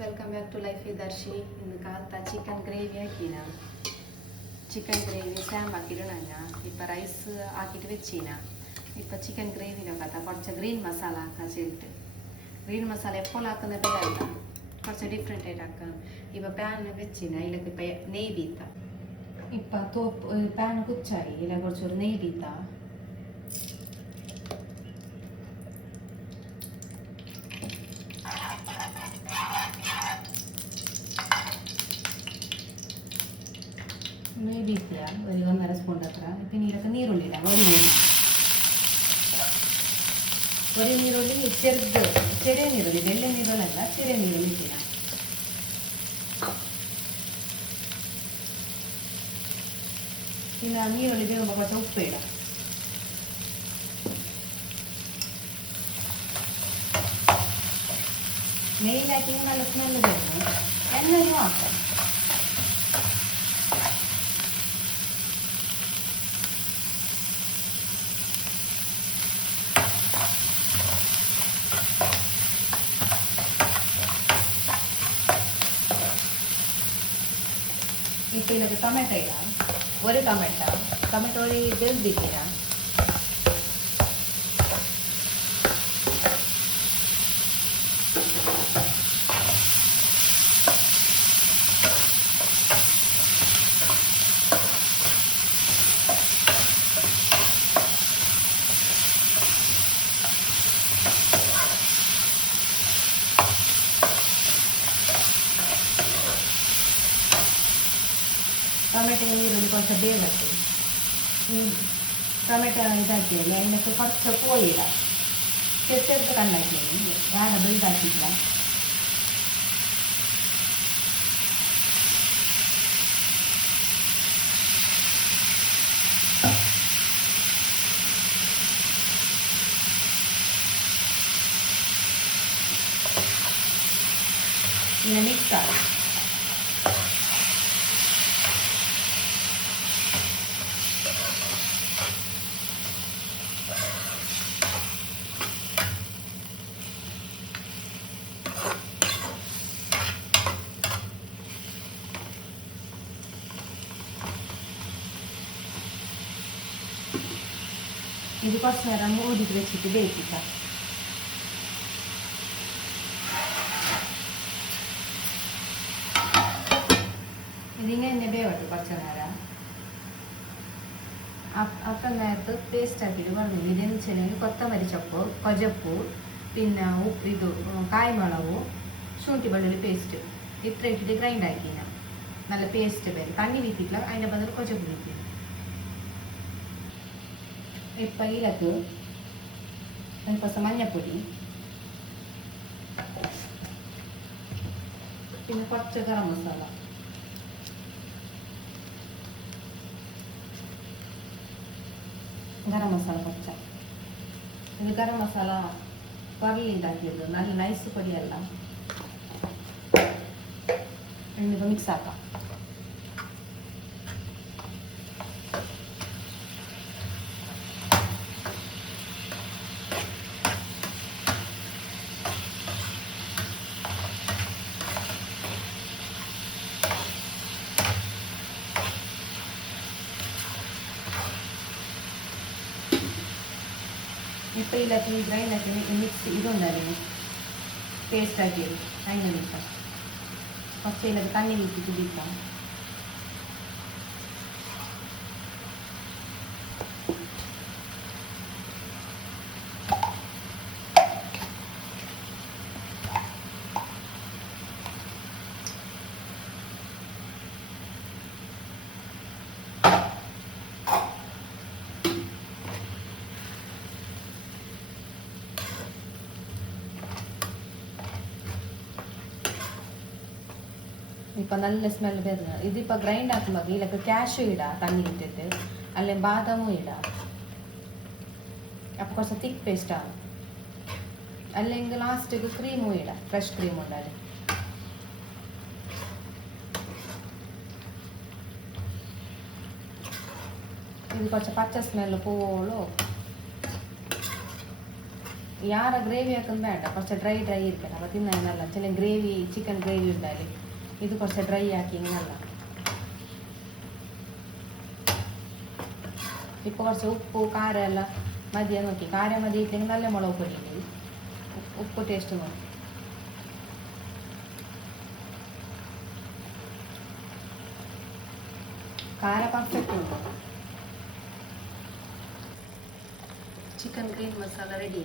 Welcome back to life with Darshi. ഇന്ന് കാലത്ത chicken gravy ആക്കിന. ചിക്കൻ ഗ്രേവി സാമ്പാക്കിയിടണ. ഇപ്പം റൈസ് ആക്കിയിട്ട് വെച്ചിന. ഇപ്പം ചിക്കൻ ഗ്രേവിയിലൊക്കെ കുറച്ച് ഗ്രീൻ മസാല ആക്കാൻ ചെയ്തിട്ട്. ഗ്രീൻ മസാല എപ്പോൾ ആക്കുന്ന പേരല്ല, കുറച്ച് ഡിഫറെൻ്റ് ആയിട്ട് ആക്കാം. ഇപ്പം പാൻ വെച്ചിന, അതിലേക്ക് ഇപ്പം നെയ് വീത്ത. ഇപ്പം പാൻ കുച്ചായി, ഇതിൽ കുറച്ചൊരു നെയ് വീത്ത. നെയ്യ് വീട്ടുക ഒരു 1.5 സ്പൂൺ അത്ര. പിന്നെ ഇതിലൊക്കെ നീരുള്ളി ഇടാം. ഒരു നീരുള്ളി ചെറിയ നീരുള്ളി, വലിയ നീരുള്ളല്ല, ചെറിയ നീരുള്ളി ഇടാം. പിന്നെ നീരുള്ളി വേകുമ്പോൾ കുറച്ച് ഉപ്പ് ഇടാം. നെയ്യിലാക്കി നല്ല സ്മെല്ല് വരുന്നു. എണ്ണയും ആക്കാം. ഇപ്പം ഇതിലേക്ക് ടൊമാറ്റോ ഇടാം. ഒരു ടൊമാറ്റോ ഒരു വലുതിടാം. ടൊമാറ്റോ നീരുള്ളി കുറച്ച് വേവട്ടെ. ടൊമാറ്റോ ഇതാക്കിയല്ലേ, അതിനൊക്കെ കുറച്ച് കോഴിയിടാം. ചെറുത്ത് കണ്ടാക്കിയാണ്, വേറെ ബിൽഡാക്കിയിട്ടില്ല. ഇങ്ങനെ മിക്സാണ്. ഇത് കുറച്ച് നേരം മൂടിയിട്ട് വെച്ചിട്ട് വേവിക്കാം. ഇതിങ്ങനെ തന്നെ വേവട്ടെ കുറച്ച് നേരം. അപ്പം നേരത്ത് പേസ്റ്റ് ആക്കിയിട്ട് പറഞ്ഞു ഇതിന് വെച്ചിട്ടുണ്ടെങ്കിൽ കൊത്തമല്ലി ചപ്പ്, കൊജപ്പൂ, പിന്നെ ഇത് കായ്മുളക്, ശുണ്ഠി വെള്ളുള്ളി പേസ്റ്റ് ഇത്ര ഇട്ടിട്ട് ഗ്രൈൻഡ് ആക്കി. നല്ല പേസ്റ്റ് വരും. തണ്ണി വീട്ടില്ല, അതിൻ്റെ ബദൽ കൊജപ്പ് വീട്ടി. ഇപ്പം ഇതിലേക്ക് കുറച്ച് മഞ്ഞപ്പൊടി, പിന്നെ കുറച്ച് ഗരം മസാല, കുറച്ച്. ഇത് ഗരം മസാല പറലിണ്ടാക്കിയത്, നല്ല നൈസ് പൊടിയല്ല. എന്നിട്ട് മിക്സ് ആക്കാം. ഇപ്പം ഇതിലേക്ക് ഗ്രൈൻഡാക്കി മിക്സ് ഇതുണ്ടായിരുന്നു, പേസ്റ്റ് ആക്കിയത്. അതിനെ വിൽക്കാം. കുറച്ച് ഇതിലേക്ക് തണ്ണി വീട്ടിട്ട് വിൽക്കാം. ഇപ്പം നല്ല സ്മെല്ല് വരുന്നത്. ഇതിപ്പോൾ ഗ്രൈൻഡ് ആക്കുമ്പോൾ ഇതിലൊക്കെ കാഷ്യൂ ഇടാം, തണ്ണി ഇട്ടിട്ട്, അല്ലെങ്കിൽ ബാദാമും ഇടാം. അപ്പോൾ കുറച്ച് തിക്ക് പേസ്റ്റ് ആവും. അല്ലെങ്കിൽ ലാസ്റ്റ് ക്രീമും ഇടാം, ഫ്രഷ് ക്രീം ഉണ്ടാകും. ഇത് കുറച്ച് പച്ച സ്മെല്ല് പോവോളൂ. ಯಾರ ಗ್ರೇವಿ ಹಾಕೋದು ಬೇಡ, കുറച്ച് ಡ್ರೈ ಇರ್ಬೇಕು. അപ്പോൾ ತಿನ್ನಾൻ നല്ല ചില ഗ്രേവി ചിക്കൻ ഗ്രേവി ഉണ്ടായാലും ഇത് കുറച്ച് ഡ്രൈ ആക്കി നല്ല. ഇപ്പോൾ കുറച്ച് ഉപ്പ് കാരം എല്ലാം മതിയെ നോക്കി. കാരം മതി ഇല്ലെങ്കിൽ നല്ല മുളക് പൊടി ഇട്ട് ഉപ്പ് ടേസ്റ്റ് നോക്കി. കാരം പെർഫെക്റ്റ് ഉണ്ട്. Chicken green masala ready.